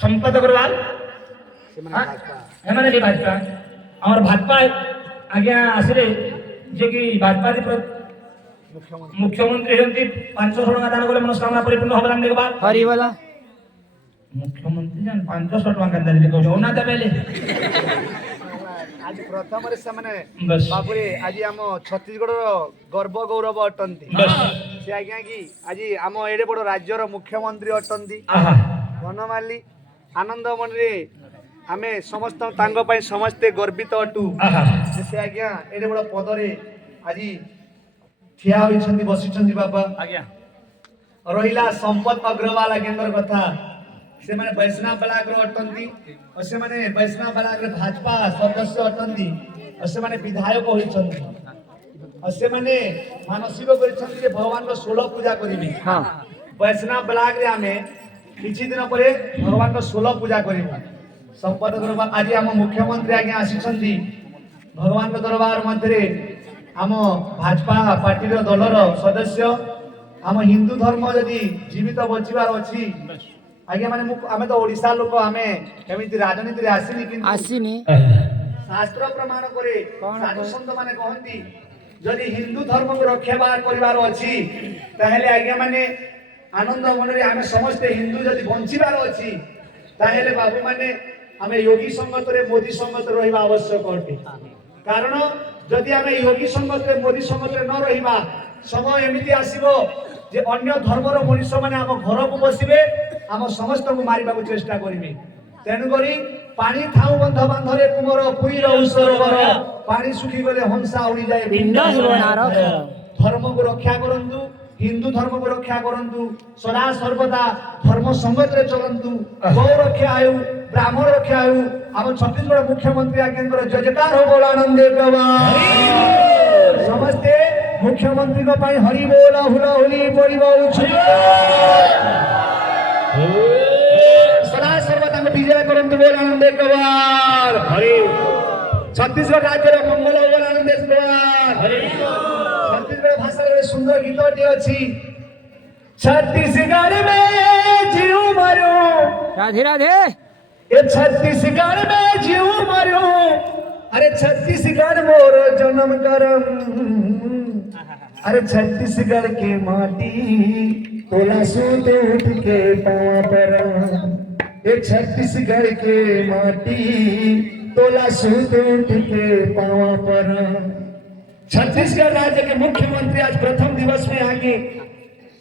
संपत अग्रवाल एमाने भाजपा आमर भाजपा आज्ञा आसिले जे कि भाजपा मुख्यमंत्री होती 500 टका दान कले मनस्कामना परिपूर्ण होबला देखबा हरि वाला मुख्यमंत्री जान 500 टका देले कहौ ना देबेले आज प्रथम रे सामने बापुरे आज हम छत्तीसगढ़ गर्व गौरव अटंती से आज्ञा की आज आम एडे बड़ राज्यर मुख्यमंत्री अटंती वनमाली आनंद मन रे आमे समस्त तांग पई समस्ते गर्वित अटू से आज्ञा एडे बड़ पद रे आज ठिया होइछंती बसिछंती बाबा आज्ञा रहिला संपत अग्रवाल आज्ञांकर कथा से माने वैष्णव बलाग्र अटंती और से माने वैष्णव बलाग्र भाजपा सदस्य अटंती और से माने विधायक होइछंती और से माने मानसिक करिछंती जे भगवान को 16 पूजा करिबी हां वैष्णव बलाग्र आमे किछि दिन परे भगवान को 16 पूजा करिबी संपत अग्रवाल आज हम मुख्यमंत्री आज्ञा आसीछंती भगवान को दरबार मध्य आम भाजपा पार्टी रो दलर सदस्य आम हिंदू धर्म यदि जीवित बचिबार अछि आज्ञा माने आमे तो ओडिसा लोक आमे एमिति राजनीति रे आसीनी शास्त्र प्रमाण करे साधु संत माने कहंती यदि हिंदू धर्म को रक्षा करिवार अछि ताहेले आज्ञा माने आनंद मन रे आमे समस्त हिंदू यदि बंचिबार अछि ताहेले बाबू माने आमे योगी संगत रे मोदी संगत रहिबा आवश्यक अटे कारण यदि आमे योगी संगत रे मोदी संगत रे न रहिबा समय एमिति आसीबो जे अन्य धर्मर मनुष्य माने आम घर को बसिबे आम समस्त को मारिबा को चेष्टा करिबे तेनु करी पानी थाउ बंध बांधरे कुमर पुरी रहु सरोवर पानी सुखी गले हंसा उड़ी जाए पिंड हिवनारक धर्म को रक्षा करंतु हिंदू धर्म को रक्षा करंतु सदा सर्वदा धर्म संगत रे चलंतु गौ रक्षा आयु ब्राह्मण रक्षा आयु आम छत्तीसगढ़ मुख्यमंत्री आज्ञांकर जय जयकार हो बोल आनंद देवा समस्ते मुख्यमंत्री को पाई हरि बोल हुला हुली पड़िबो सदा सर्वदा विजय करंतु बोल आनंद देवार हरि छत्तीसगढ़ राज्य रे मंगल बोल आनंद देवार हरि छत्तीसगढ़ भाषा रे सुंदर गीतटी अछि छत्तीसगढ़ में जीव मरो राधे राधे ए छत्तीसगढ़ में जीव मरो अरे छत्तीसगढ़ मोर जन्म करम अरे छत्तीसगढ़ के माटी तोला सूत उठ के पावा पर ए छत्तीसगढ़ के माटी तोला सूत उठ के पावा पर छत्तीसगढ़ राज्य के मुख्यमंत्री आज प्रथम दिवस में आगे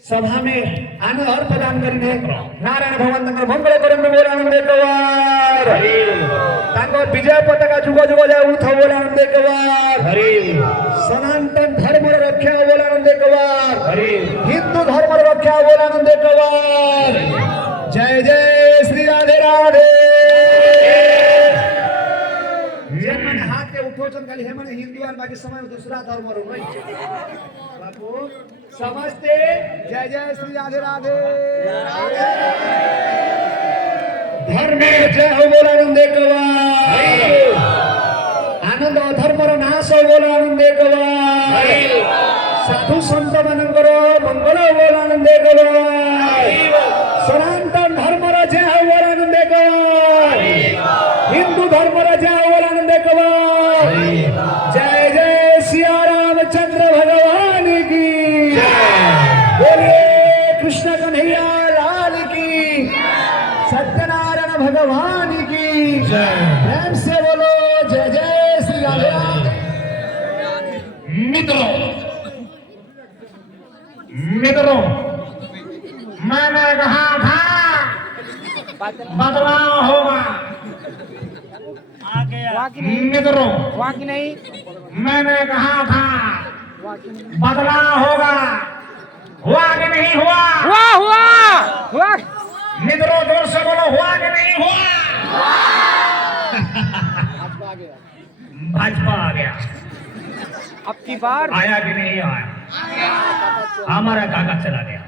सभा में आनंद और प्रदान करेंगे नारायण भगवान तंकर मंगल करेंगे बोल आनंद देवार तंकर विजय पताका जुग जुग जाए उठ बोल आनंद देवार सनातन धर्म रक्षा बोल आनंद देवार हिंदू धर्म रक्षा बोल आनंद देवार जय जय श्री राधे राधे हाथ के उठो चन खाली हे माने हिंदू और बाकी समय दूसरा धर्म रो नहीं बापू समझते जय जय श्री राधे राधे धर्म जय हो बोल आनंद आनंद धर्म नाश हो बोल आनंद साधु संत मानकर मंगल बोल आनंद सनातन धर्म जय हो बोल आनंद हिंदू धर्म जय हो बोल आनंद जय जय सिया रामचंद्र भगवान की बोलिए कृष्ण कन्हैया लाल की सत्यनारायण भगवान की प्रेम से बोलो जय जय श्री राधे मित्रों मैंने कहा था बदलाव होगा मित्रों वाकी नहीं मैंने कहा था बदलाव होगा हुआ कि नहीं हुआ हुआ मित्रों जोर से बोलो हुआ कि नहीं हुआ भाजपा आ गया अब की बार आया कि नहीं आया हमारा काका चला गया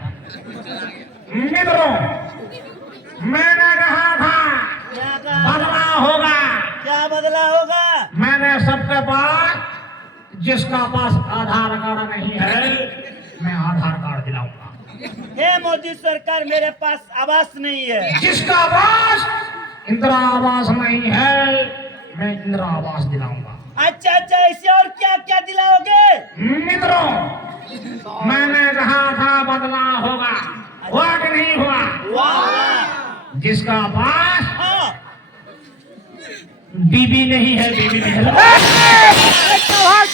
मित्रों मैंने कहा था बदलाव होगा क्या बदला होगा? मैंने सबके पास जिसका पास आधार कार्ड नहीं है मैं आधार कार्ड दिलाऊंगा हे मोदी सरकार मेरे पास आवास नहीं है जिसका पास इंदिरा आवास नहीं है, मैं इंदिरा आवास दिलाऊंगा। अच्छा अच्छा, ऐसे और क्या क्या दिलाओगे? मित्रों, मैंने कहा था बदला होगा, हुआ कि नहीं हुआ? वाह! जिसका पास हाँ, बीबी नहीं है, बीबी नहीं है, अरे क्या बात